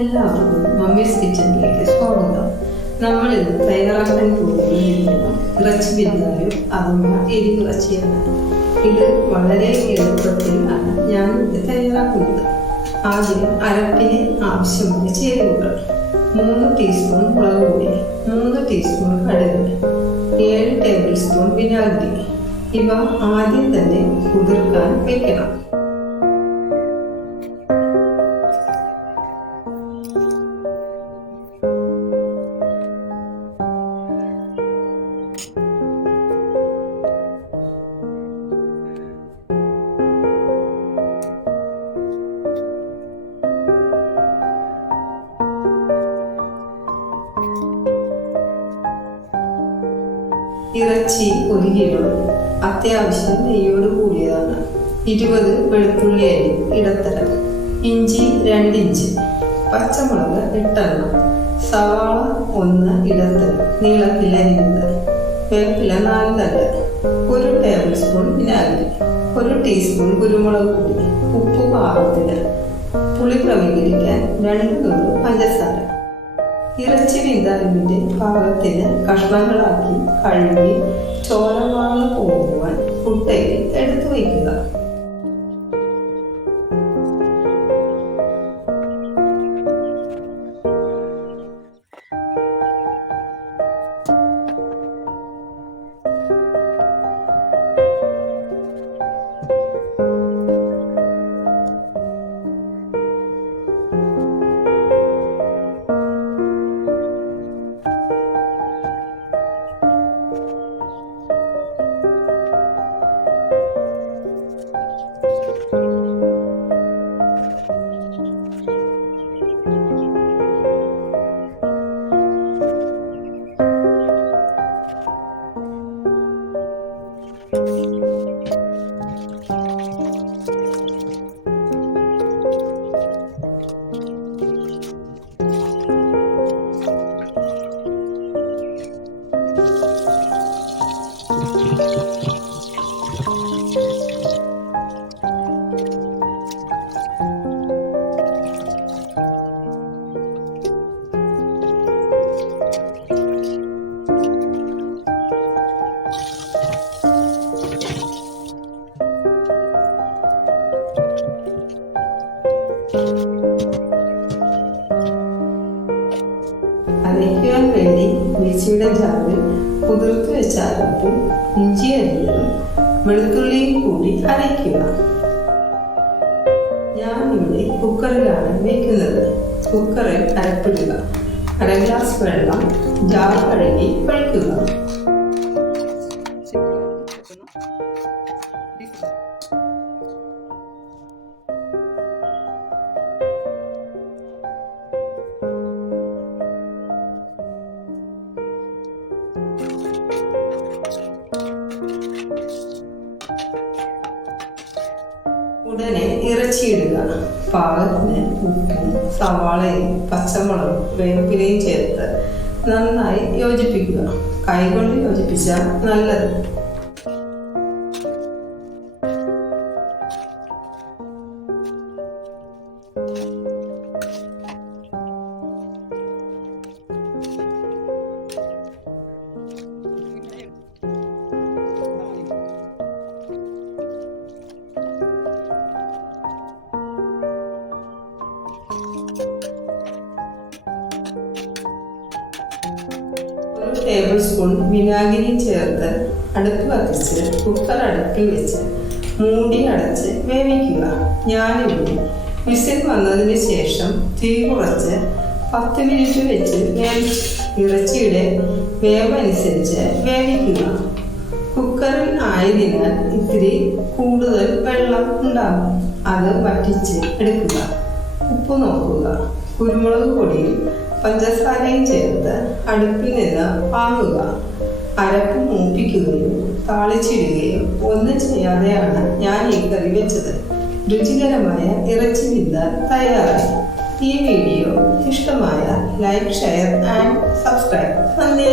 എല്ലാവർക്കും മമ്മീസ് കിച്ചണിലേക്ക് സ്വാഗതം. നമ്മൾ ഇന്ന് തയ്യാറാക്കാൻ പോകുന്നത് ഇറച്ചി ബിരിയാണിയും അതുള്ള എരിവിറച്ചിയാണ്. ഇത് വളരെ എളുപ്പത്തിലാണ് ഞാൻ ഇത് തയ്യാറാക്കുന്നത്. ആദ്യം അരപ്പിന് ആവശ്യമായ ചേരുവകൾ: 3 ടീസ്പൂൺ മുളക് പൊടി, 3 ടീസ്പൂൺ കടുക്, 7 ടേബിൾ സ്പൂൺ വിനാഗിരി. ഇവ ആദ്യം തന്നെ കുതിർക്കാൻ വയ്ക്കണം. ഇറച്ചി 1 കിലോ, അത്യാവശ്യം നെയ്യോട് കൂടിയതാണ്. 20 വെളുത്തുള്ളി അരി ഇടത്തരം, ഇഞ്ചി 2 ഇഞ്ച്, പച്ചമുളക് 8 എണ്ണം, സവാള 1 ഇടത്തരം നീളത്തിൽ അരിഞ്ഞത്, വേപ്പില 4 തണ്ട്, 1 ടേബിൾ സ്പൂൺ വിനാഗിരി, 1 ടീസ്പൂൺ കുരുമുളക് പൊടി, ഉപ്പ് പാകത്തിന്, പുളി ക്രമീകരിക്കാൻ 2 നുള്ളു പഞ്ചസാര. ഇറച്ചി വിന്താലിന്റെ പാകത്തിന് കഷ്ണങ്ങളാക്കി കഴുകി ചോര വാർന്നു പോകുവാൻ കുട്ടയിൽ എടുത്തു വയ്ക്കുക. അരയ്ക്കുവാൻ വേണ്ടി മിക്സിയുടെ ജാറിൽ കുതിർത്ത് വെച്ച അരപ്പും ഇഞ്ചി അരിഞ്ഞതും വെളുത്തുള്ളിയും കൂടി അരയ്ക്കുക. ഞാനിവിടെ കുക്കറിലാണ് വയ്ക്കുന്നത്. കുക്കറിൽ അരപ്പിടുക. 1 ഗ്ലാസ് വെള്ളം ജാർ കഴുകി ഒഴിക്കുക. ഉടനെ ഇറച്ചിയിടുക. പാകത്തിന് ഉപ്പും സവാളയും പച്ചമുളകും വേപ്പിലയും ചേർത്ത് നന്നായി യോജിപ്പിക്കുക. കൈകൊണ്ട് യോജിപ്പിച്ചാൽ നല്ലത്. ടേബിൾ സ്പൂൺ വിനാഗിരി ചേർത്ത് അടുപ്പ് കത്തിച്ച് കുക്കർ അടുപ്പിൽ വെച്ച് മൂടി അടച്ച് വേവിക്കുക. ഞാനിവിടെ വിസിൽ വന്നതിന് ശേഷം തീ കുറച്ച് 10 മിനിറ്റ് വെച്ച് ഇറച്ചിയുടെ വേവനുസരിച്ച് വേവിക്കുക. കുക്കറിൽ ആയതിനാൽ ഇത്തിരി കൂടുതൽ വെള്ളം ഉണ്ടാകും. അത് വറ്റിച്ച് എടുക്കുക. ഉപ്പ് നോക്കുക. കുരുമുളക് പൊടിയും പഞ്ചസാരയും ചേർത്ത് അടുപ്പിൽ നിന്ന് വാങ്ങുക. അരപ്പ് മൂപ്പിക്കുകയോ താളിച്ചിടുകയോ ഒന്നും ചെയ്യാതെയാണ് ഞാൻ ഈ കറി വെച്ചത്. രുചികരമായ ഇറച്ചി വിന്താൻ തയ്യാറായി. ഈ വീഡിയോ ഇഷ്ടമായ ലൈക്ക്, ഷെയർ ആൻഡ് സബ്സ്ക്രൈബ്. നന്ദി.